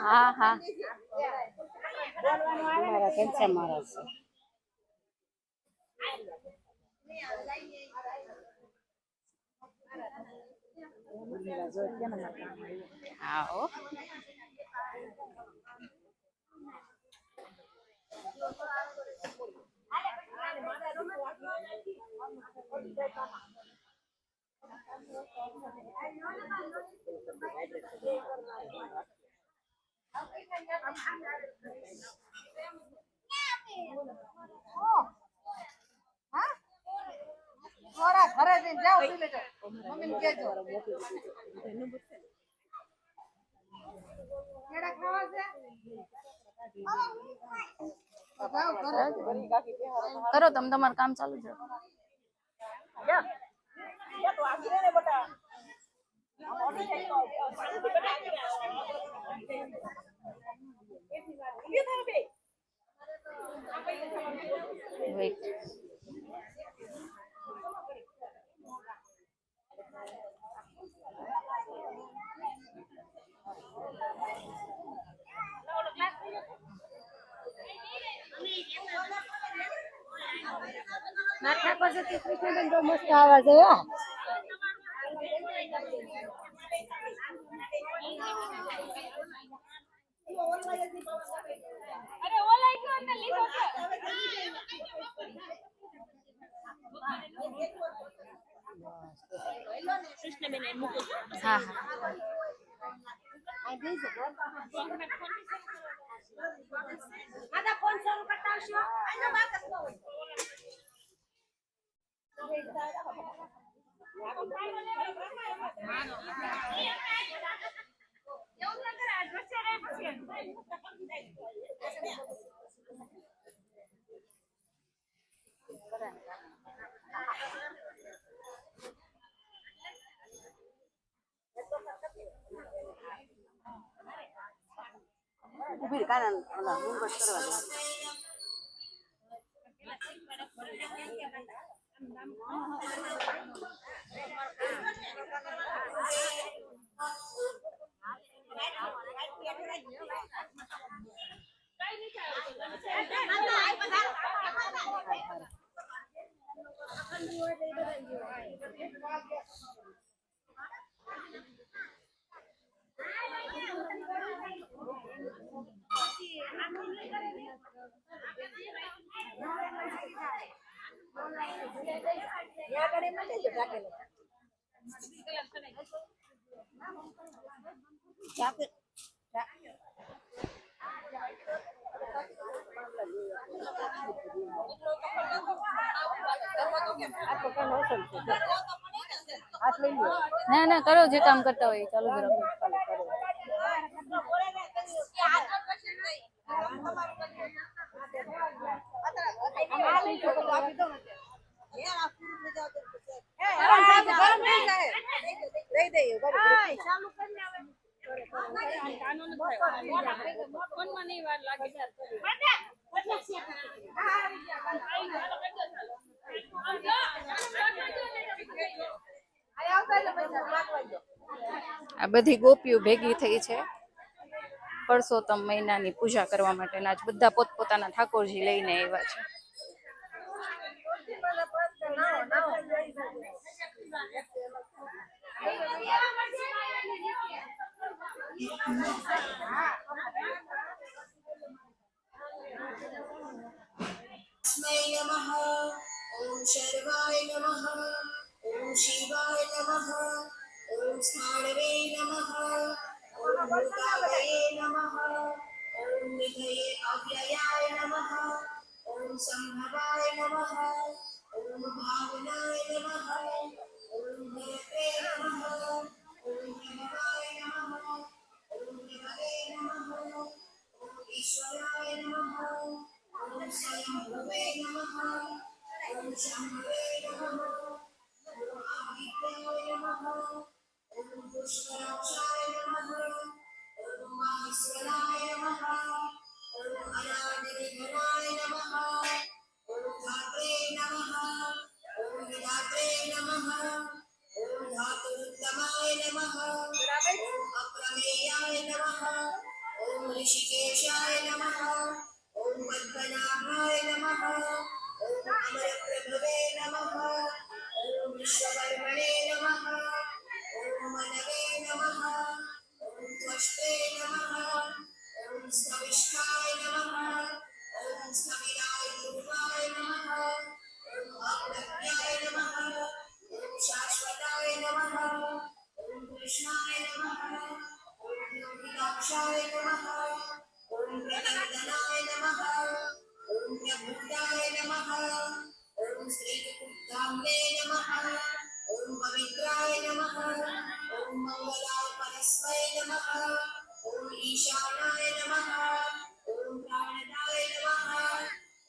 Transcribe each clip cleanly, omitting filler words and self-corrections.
हाँ हाँ हमारा कैसा मारा से आओ થોડા ઘરે જઈને જાવ પી લેજો મમ્મીને કહેજો કેડા ખાવા છે કરો તમે તમારું કામ ચાલુ છે વેઇટ નાખા પછી કૃષ્ણબેન બહુ મસ્ત આવાજ આવ્યો અરે ઓલા ઈકો ને લીધો છે કૃષ્ણબેન એ મૂકો હા હા આ દે છે આદા ફોન શરૂ કરતા આવશો આનો માર્કસ નો હોય ઉભી કાન ઓલા મુંગસ કરવા દે ના ના કરો જે કામ કરતા હોય ચાલુ જ રાખો ફોનમાં નહીં વાર લાગે આ બધી ગોપીઓ ભેગી થઈ છે પરસોત્તમ મહિનાની પૂજા કરવા માટે. આજ બધા પોતપોતાના ઠાકોરજી લઈને આવ્યા છે. तस्मै नमः। ओम शर्वाय नमः। ओम शिवाय नमः। ओम स्मारवे नमः। ओम भूतावये नमः। ओम निधये अव्ययाय नमः। ओम संभवाय नमः। ओम भावनाय नमः। ओम भरते नमः। ओम भवाय नमः। ओम भवे नमः। ओम ईश्वराय नमः। ओम स्वयंभुवे नमः। ओम शंभवे नमः। ओम आदित्याय नमः। ओम पुष्कराक्षाय नमः। ओम माहेश्वराय नमः। ओम अनादिघनाय नमः। ओम धात्रे नमः। ओम विधात्रे नमः। ओम धातुरुत्तमाय नमः। ओम अप्रमेयाय नमः। ओम ऋषिकेशाय नमः। ओम पद्मनाभाय नमः। ओम अमरप्रभवे नमः। ओम विश्वकर्मणे नमः। ओम मनवे नमः। ओम त्वष्टे नमः। ओम स्थविष्ठाय नमः। ओम स्थविराय ध्रुवाय नमः। ओम अप्रज्ञाय नमः। ओम शाश्वताय नमः। ओम कृष्णाय नमः। ओम योगिदाक्षाय नमः। ओम प्रवर्तनाय नमः। ओम प्रभुताय नमः। ओम श्रीकुप्ताम्बे नमः। ओम पवित्राय नमः। ओम मंगलापरस्मै नमः। ओम ईशानाय नमः। ओम प्राणदाय नमः।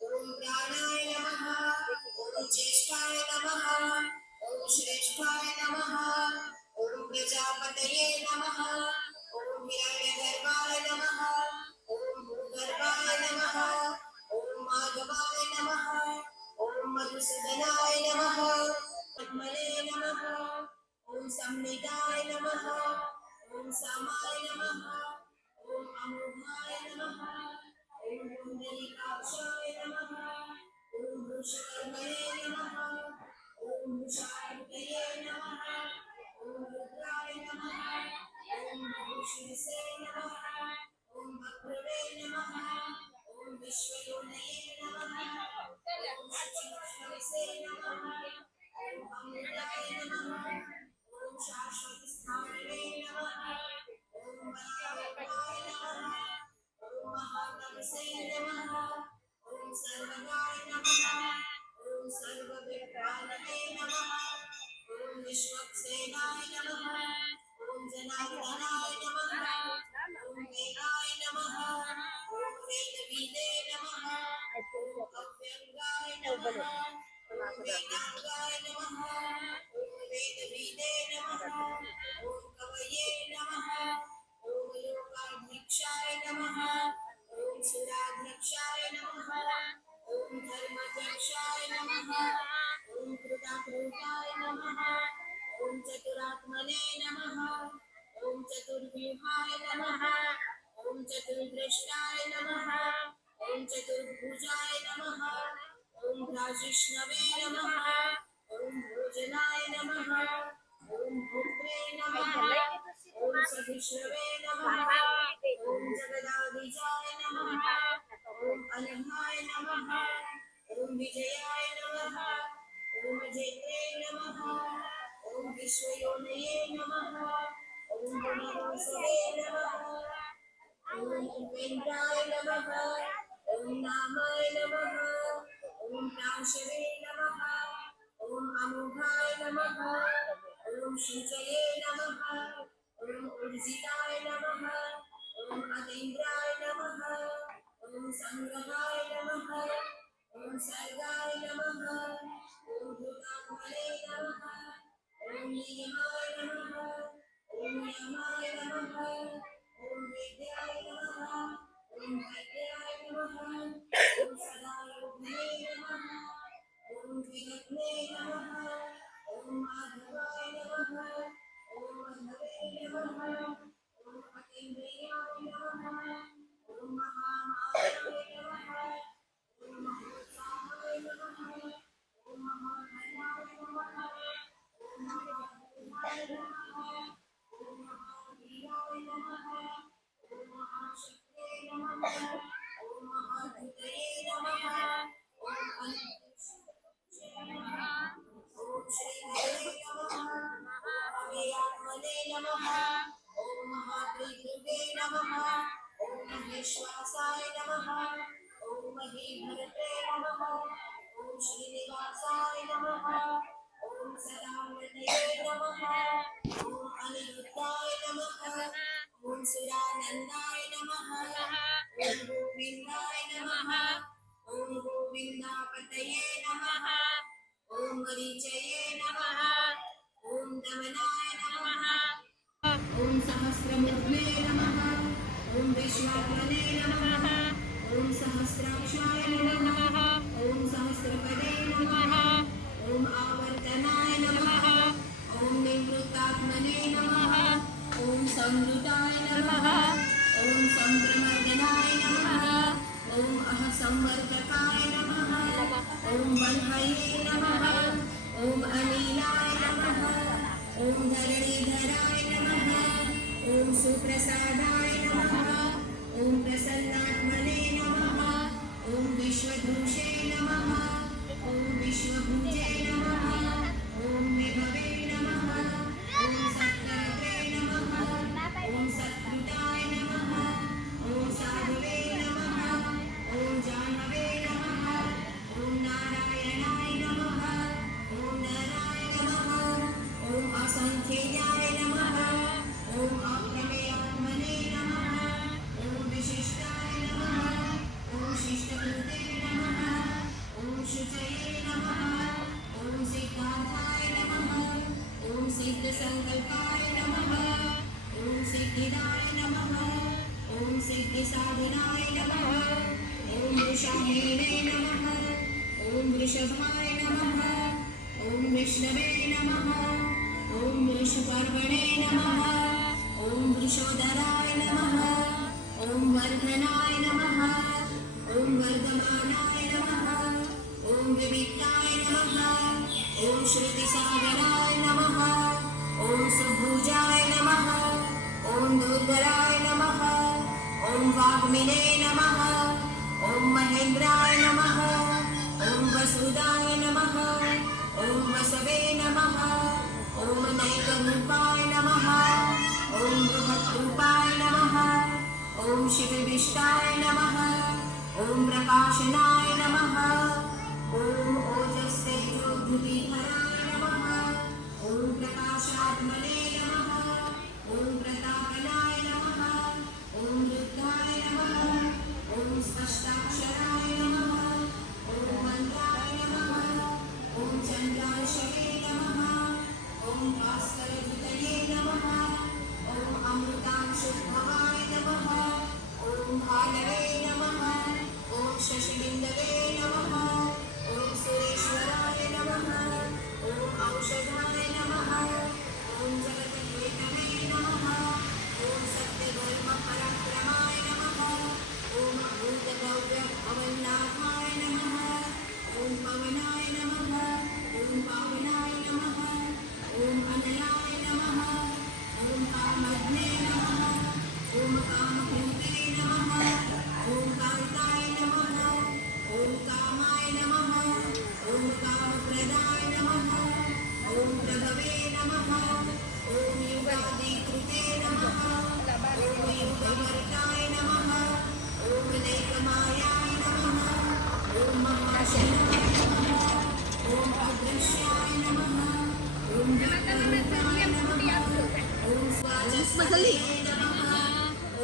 ओम प्राणाय नमः। ओम ज्येष्ठाय नमः। ओम श्रेष्ठाय नमः। ओम प्रजापतये नमः। ओम हिरण्यगर्भाय नमः। ओम भूगर्भाय नमः। ओम माधवाय नमः। ओम मधुसूदनाय नमः। पद्मने नमः। ओम संविदाय नमः। ओम समाय नमः। ओम अमोघाय नमः। ओम कुंडलिकाक्षाय नमः। ओम वृषकर्मणे नमः। ओम वृषायुतये नमः। ओम रुद्राय नमः। ओम भूषिसे नमः। ओम भद्रवे नमः। ओम विश्वयोनये नमः। ओम शुचिसे नमः। ओम अमृताय नमः। ओम शाश्वतस्थानवे नमः। ओम महारूपाय नमः। ओम महातपसे नमः। ओम सर्वगाय नमः। ओम सर्वविद्वानवे नमः। ओम विश्वक्सेनाय नमः। ओम जनार्दनाय नमः। ओम वेदाय नमः। ओम वेदवीदे नमः। ओम अव्यंगाय नमः। ओम वेदांगाय नमः। ओम वेदवीदे नमः। ओम कवये नमः। ओम लोकाध्यक्षाय नमः। ओम सुराध्यक्षाय नमः। ओम धर्माध्यक्षाय नमः। ओम कृताकृताय नमः। ओम चतुरात्मने नमः। ओम चतुर्व्यूहाय नमः। ओम चतुर्दृष्टाय नमः। ओम चतुर्भुजाय नमः। ओम भ्राजिष्णवे नमः। ओम भोजनाय नमः। ओम भुक्त्रे नमः। ओम सहिष्णवे नमः। ओम जगदादिजाय नमः। ओम अनघाय नमः। ओम विजयाय नमः। ओम जयते नमः। ओम विश्वयोनये नमः। ओम गुणवासवे नमः। ओम उपेन्द्राय नमः। ओम नामाय नमः। ओम प्रांशवे नमः। ओम अमोघाय नमः। ओम शुचये नमः। ओम उर्जिताय नमः। ओम अतीन्द्राय नमः। ओम संग्रहाय नमः। ओम सर्गाय नमः। ओम भूतात्मने नमः। ओम नियमाय नमः। ओम यमाय नमः। ओम वेद्याय नमः। ओम वैद्याय नमः। ओम सदायोगिने नमः। ओम विघ्ने नमः। ओम माधवाय नमः। ओम मधवे नमः। विश्वासाय नमः ॐ महीभरते नमः ॐ श्रीनिवासाय नमः ॐ सदानन्दये नमः ॐ अनिरुद्धाय नमः ॐ सुरानन्दाय नमः ॐ गोविन्दाय नमः ॐ गोविन्दापतये नमः ॐ मरीचये नमः ॐ दमनाय नमः ॐ सहस्रमुखे नमः ॐ विश्वात्मने नमः ॐ सहस्राक्षाय नमः ॐ सहस्रपदे नमः ॐ आवर्तनाय नमः ॐ निवृत्तात्मने नमः ॐ संवृताय नमः ॐ संप्रमर्दनाय नमः ॐ अहसंवर्तकाय नमः ॐ बन्धये नमः ॐ अनिलाय नमः ॐ धरणीधराय नमः ॐ सुप्रसादाय नमः ॐ प्रसन्नात्मने नमः ॐ विश्वधूषे नमः ॐ विश्वभुजे नमः ॐ विभवे नमः ॐ सत्कर्त्रे नमः ॐ सत्कृताय नमः ॐ साधवे नमः ॐ जाह्नवे नमः ॐ नारायणाय नमः ॐ नराय नमः ॐ असंख्येयाय नमः ॐ अप्रमेयात्मने नमः ॐ विशिष्टाय नमः ॐ शिष्टकृते नमः ॐ शुचये नमः ॐ सिद्धार्थाय नमः ॐ सिद्धसङ्कल्पाय नमः ॐ सिद्धिदाय नमः ॐ सिद्धिसाधनाय नमः ॐ वृषाहेणे नमः ॐ वृषभाय नमः ॐ विष्णवे नमः ॐ वृषपर्वणे नमः ॐ वृषोदराय नमः ॐ वर्धनाय नमः ॐ वर्धमानाय नमः ॐ विविक्ताय नमः ॐ श्रुतिसागराय नमः ॐ सुभुजाय नमः ॐ दुर्धराय नमः ॐ वाग्मिने नमः ॐ महेन्द्राय नमः ॐ वसुदाय नमः ॐ वसवे नमः ॐ नैकरूपाय नमः ॐ बृहद्रूपाय नमः ॐ शिवविष्टाय नमः ॐ प्रकाशनाय नमः ॐ ओजस्तेजोधृतिधराय नमः ॐ प्रकाशात्मने नमः ॐ प्रतापनाय नमः ॐ रुद्राय नमः ॐ स्पष्टाक्षराय नमः ॐ मन्त्राय नमः ॐ चन्द्रांशवे नमः ॐ भास्करधृतये नमः ॐ अमृतांशुद्भवाय नमः ॐ भालवे नमः ॐ शशिबिन्दवे नमः ॐ सुरेश्वराय नमः ॐ औषधाय नमः ॐ जगत्केतवे नमः ॐ सत्यधर्मपराक्रमाय नमः ॐ भूतभव्यभवन्नाथाय नमः ॐ पवनाय नमः ॐ पावनाय नमः ॐ अनलाय नमः ॐ कामज्ञे नमः ॐ कामभूते नमः ॐ कान्ताय नमः ॐ कामाय नमः ॐ कामप्रदाय नमः ॐ प्रभवे नमः ॐ युगादिकृते नमः ॐ युगभर्ताय नमः ॐ नैकमायाय नमः ॐ महाशनाय नमः ॐ अदृश्याय नमः ॐ व्यक्तरूपाय नमः ॐ स्वाजस्पतये नमः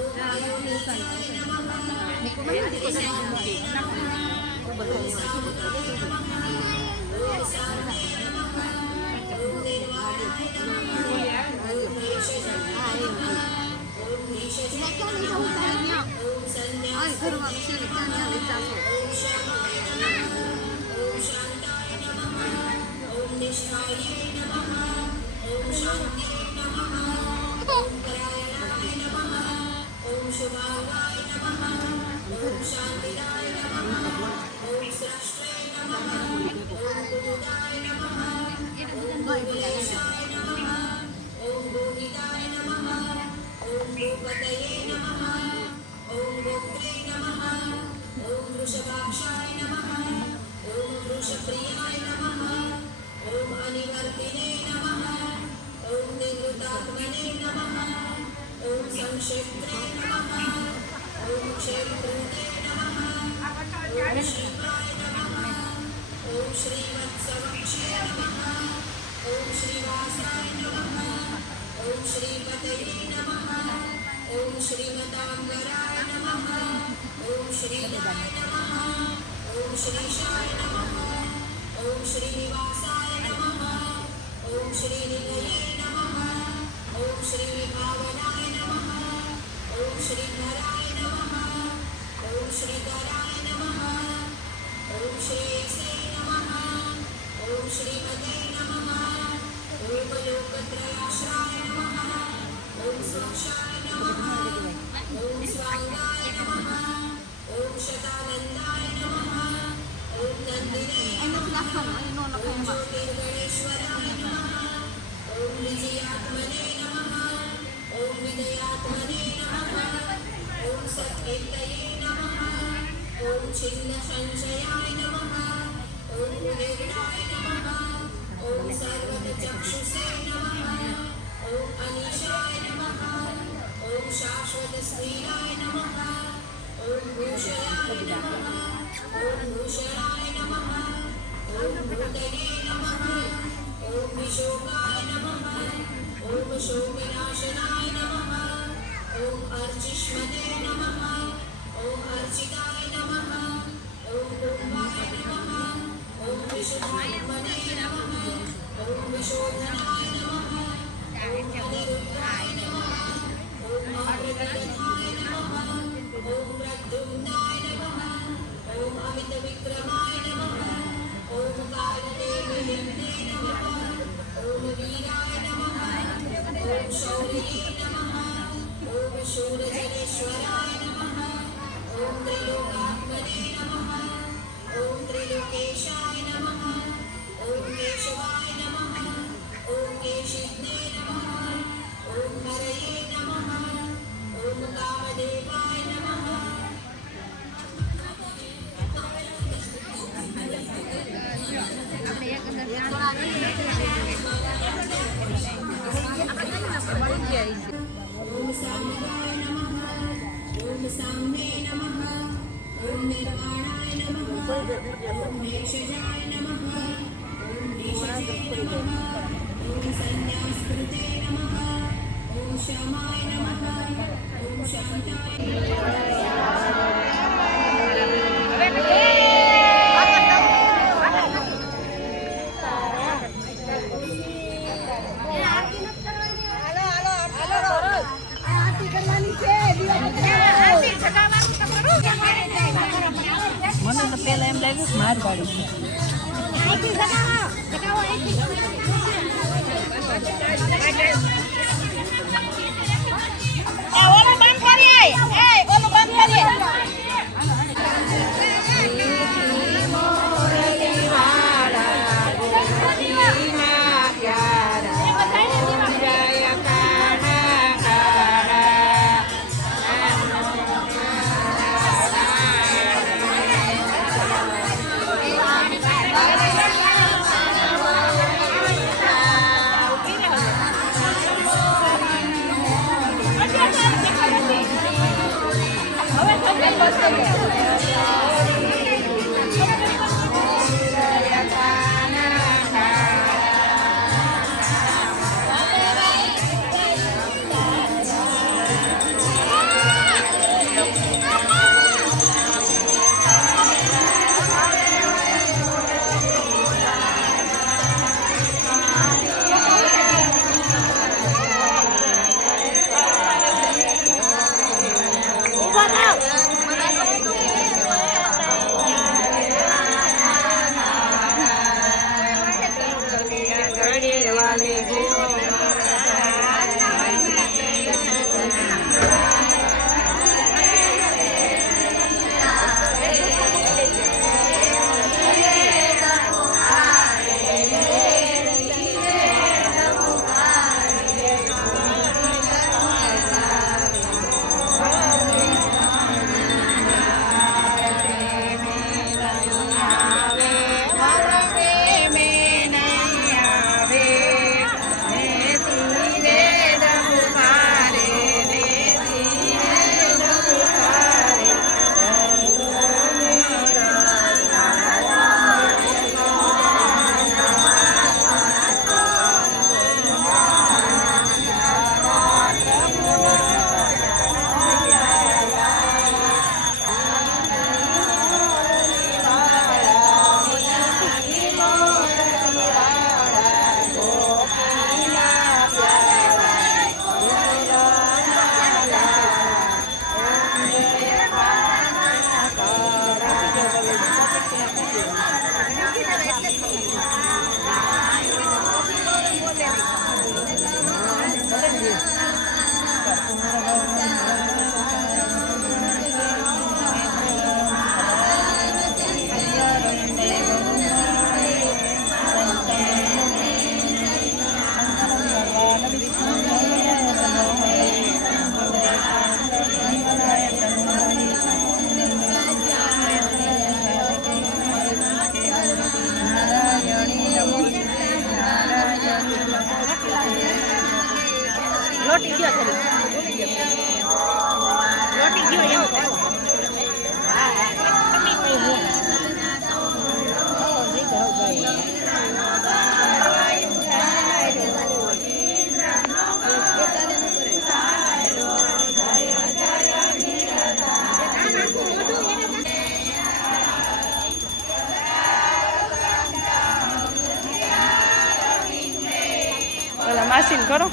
ॐ अयोनिजाय नमः ॐ दिशाय नमः ॐ साधुकाय नमः ॐ साधवे नमः ॐ निर्वाणाय नमः ॐ भेषजाय नमः ॐ भेषजाय नमः ॐ सन्न्यासये नमः ॐ श्यामाय नमः ॐ शान्ताय नमः ॐ निष्ठायै नमः ॐ शान्त्यै नमः ॐ परायणाय नमः ॐ शुभांगाय नमः ॐ शान्तिदाय नमः ॐ स्रष्टे नमः ॐ गुरुदाय नमः ॐ गुरुलेशाय नमः ॐ गोविदाय नमः ॐ गोपतये नमः ॐ गोत्रे नमः ॐ वृषभाक्षाय नमः ॐ वृषप्रियाय नमः ॐ अनिवर्तिने नमः ॐ निवृत्तात्मने नमः ॐ संक्षिप्त्रे नमः ॐ क्षे મને તો પેલા એમ લાગ્યું કે માર ગાડી લોટી ગયો છે લોટી ગયો એવું થાય ઓલા માસીને કરો